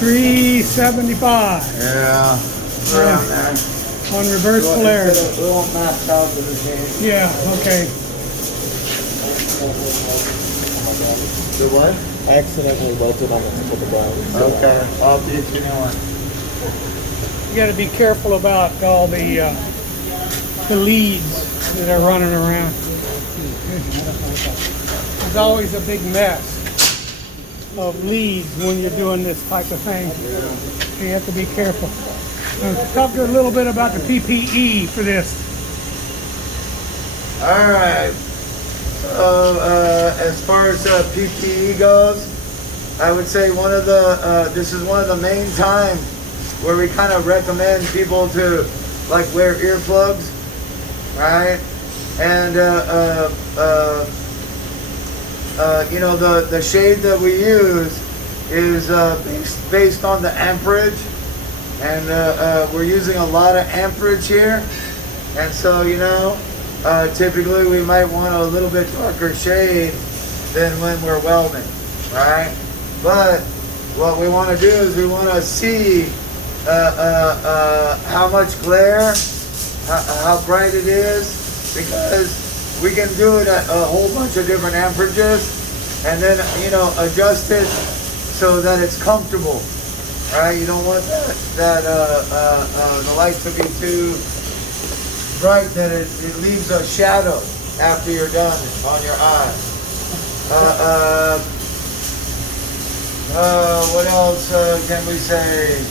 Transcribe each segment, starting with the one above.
375 Yeah. Around there. on reverse polarity. We won't max out the machine. Yeah, okay. The what? I accidentally welted on the tip of the brown. Okay. I'll teach you one. You got to be careful about all the leads that are running around. There's always a big mess of leads when you're doing this type of thing. So you have to be careful. Talk a little bit about the PPE for this. All right. So as far as PPE goes, I would say this is one of the main times where we kind of recommend people to like wear earplugs, right? And you know, the shade that we use is based on the amperage, and we're using a lot of amperage here, and so you know, typically we might want a little bit darker shade than when we're welding, right? But what we want to do is we want to see how much glare, how bright it is, because we can do it at a whole bunch of different amperages, and then, you know, adjust it so that it's comfortable. Right? You don't want the light to be too bright that it leaves a shadow after you're done on your eye. What else can we say?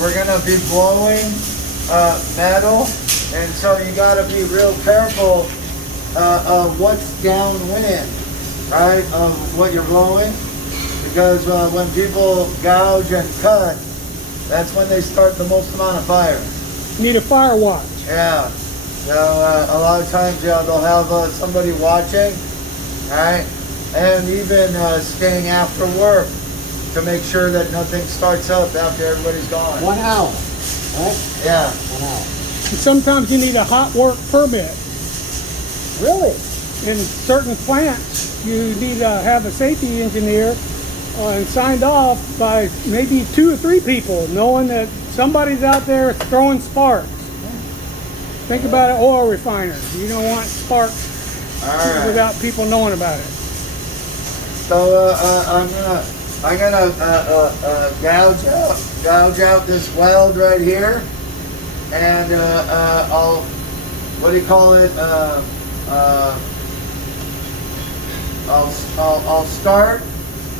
We're gonna be blowing metal, and so you gotta be real careful of what's downwind, right? Of what you're blowing, because when people gouge and cut, that's when they start the most amount of fire. Need a fire watch. Yeah. So a lot of times, yeah, they'll have somebody watching, right? And even staying after work to make sure that nothing starts up after everybody's gone. 1 hour, right? Yeah. 1 hour. And sometimes you need a hot work permit. Really? In certain plants, you need to have a safety engineer and signed off by maybe 2 or 3 people, knowing that somebody's out there throwing sparks. Think about an oil refiner. You don't want sparks without people knowing about it. So I'm gonna gouge out this weld right here, and I'll, what do you call it? I'll start,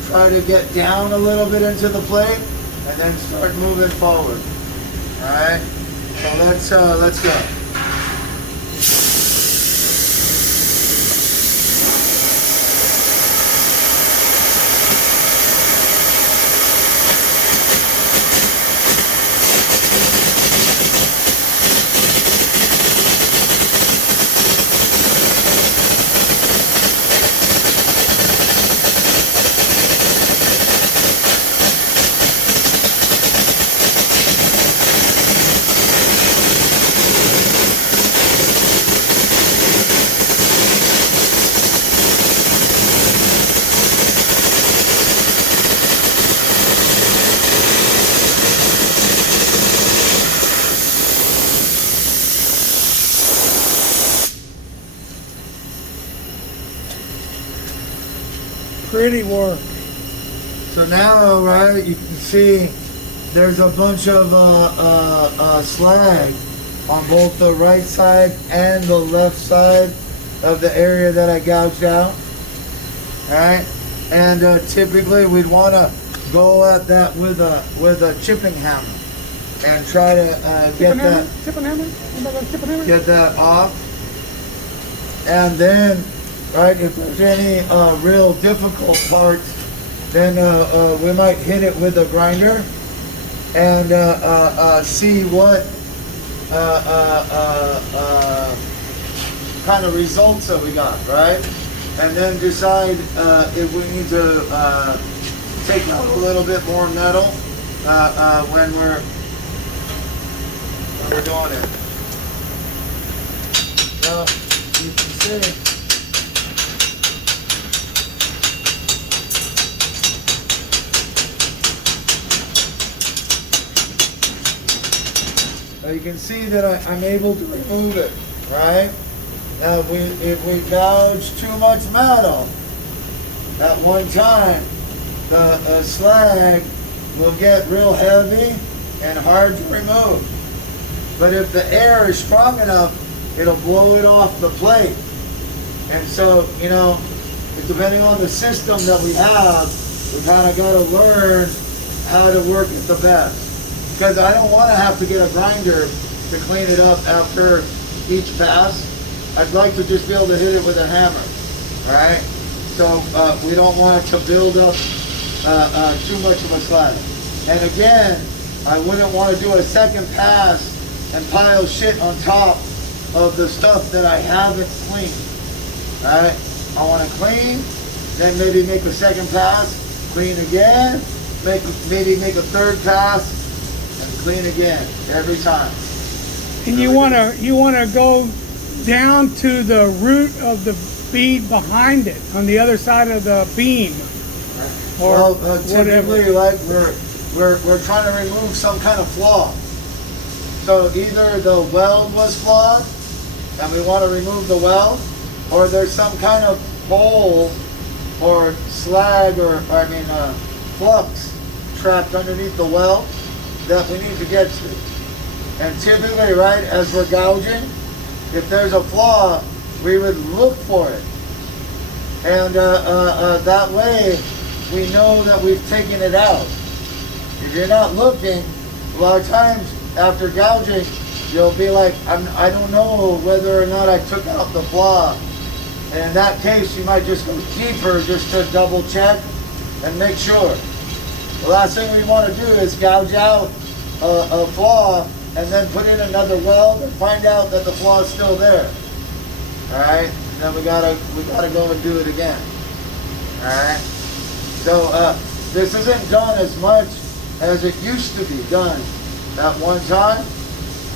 try to get down a little bit into the plate, and then start moving forward. All right. So let's go. Pretty work. So now, right, you can see there's a bunch of slag on both the right side and the left side of the area that I gouged out. All right, and typically we'd want to go at that with a chipping hammer and try to get that get that off, and then. Right, if there's any real difficult parts, then we might hit it with a grinder and see what kind of results that we got, right? And then decide if we need to take out a little bit more metal when we're doing it. Now, you can see. Now you can see that I'm able to remove it, right? Now if we gouge too much metal at one time, the slag will get real heavy and hard to remove. But if the air is strong enough, it'll blow it off the plate. And so, you know, depending on the system that we have, we kind of got to learn how to work it the best. Because I don't want to have to get a grinder to clean it up after each pass. I'd like to just be able to hit it with a hammer, right? So we don't want it to build up too much of a slag. And again, I wouldn't want to do a second pass and pile shit on top of the stuff that I haven't cleaned. Alright? I want to clean, then maybe make a second pass, clean again, maybe make a third pass, and clean again every time. And you wanna go down to the root of the bead behind it, on the other side of the beam. Or Well, typically, like we're trying to remove some kind of flaw. So either the weld was flawed, and we want to remove the weld, or there's some kind of hole or slag or flux trapped underneath the weld that we need to get to. And typically, right, as we're gouging, if there's a flaw, we would look for it. And that way, we know that we've taken it out. If you're not looking, a lot of times after gouging, you'll be like, I don't know whether or not I took out the flaw. And in that case, you might just go deeper just to double check and make sure. The last thing we want to do is gouge out a flaw and then put in another weld and find out that the flaw is still there. All right, and then we gotta go and do it again. All right. So this isn't done as much as it used to be done at one time,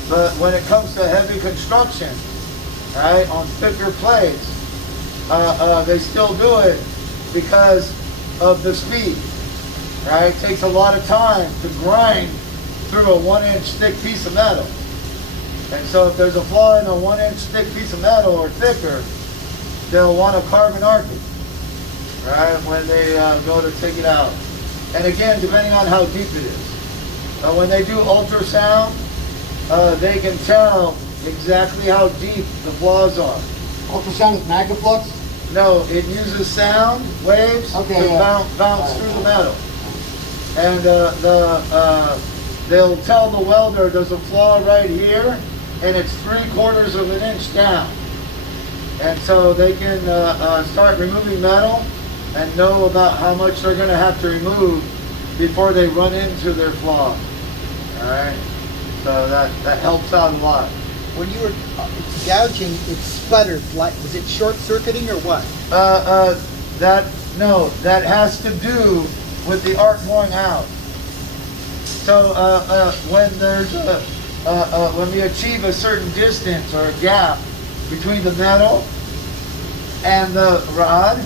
but when it comes to heavy construction, right, on thicker plates, they still do it because of the speed, right? It takes a lot of time to grind through a 1-inch thick piece of metal. And so if there's a flaw in a 1-inch thick piece of metal or thicker, they'll want to carbon arc it, right, when they go to take it out. And again, depending on how deep it is. When they do ultrasound, they can tell exactly how deep the flaws are. Ultrasound is magnaflux? No, it uses sound waves to bounce through the metal. And they'll tell the welder there's a flaw right here, and it's 3/4 of an inch down. And so they can start removing metal and know about how much they're going to have to remove before they run into their flaw. All right, so that helps out a lot. When you were gouging, it sputtered. Like, was it short circuiting or what? That has to do with the arc going out. So when there's when we achieve a certain distance or a gap between the metal and the rod,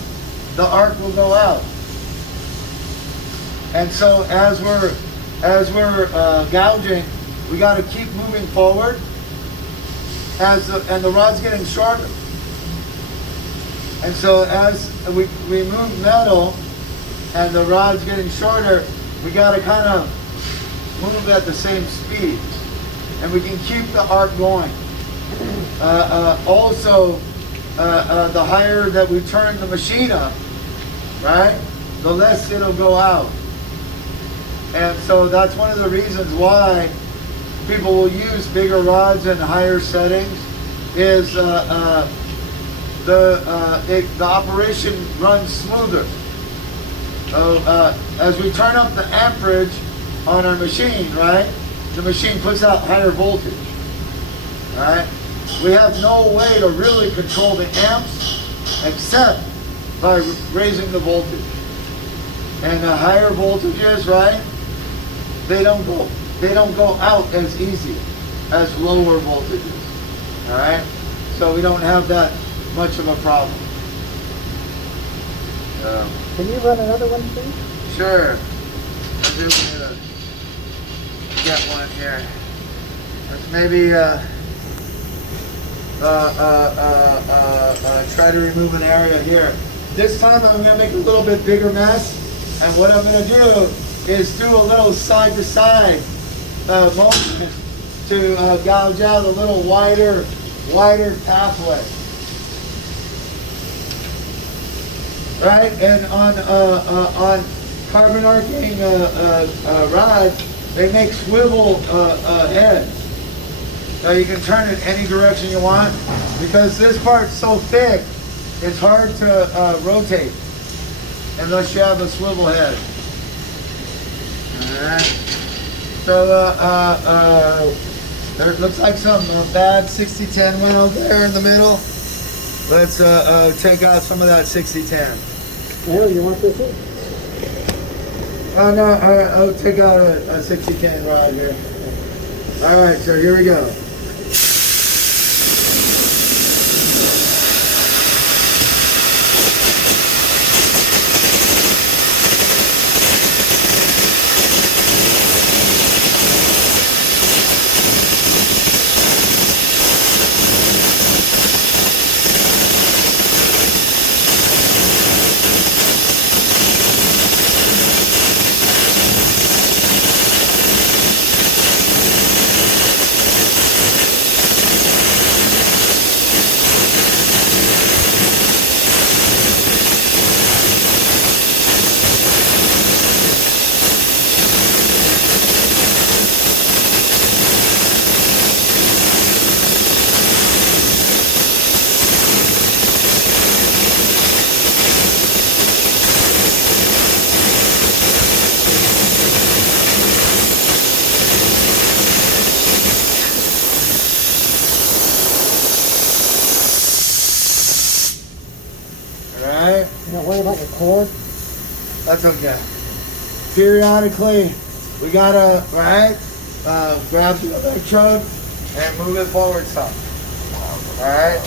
the arc will go out. And so as we're gouging, we got to keep moving forward and the rod's getting shorter. And so as we move metal and the rod's getting shorter, we got to kind of move at the same speed, and we can keep the arc going. Also, the higher that we turn the machine up, right, the less it'll go out. And so that's one of the reasons why people will use bigger rods and higher settings is the operation runs smoother. So as we turn up the amperage on our machine, right, the machine puts out higher voltage, right? We have no way to really control the amps except by raising the voltage. And the higher voltages, right, they don't go out as easy as lower voltages. All right, so we don't have that much of a problem. Can you run another one, please? Sure. I'll do get one here. Let's maybe try to remove an area here. This time I'm going to make a little bit bigger mess, and what I'm going to do is do a little side to side motion to gouge out a little wider pathway. Right, and on carbon arcing rods, they make swivel heads. Now you can turn it any direction you want, because this part's so thick, it's hard to rotate unless you have a swivel head. Alright. So there looks like some bad 60-10 weld there in the middle. Let's take out some of that 60-10. Well, you want this in? Oh no, I'll take out a 60-10 rod here. Alright, so here we go. Alright? You don't worry about your cord? That's okay. Periodically, we gotta, right, grab the electrode and move it forward some. Alright?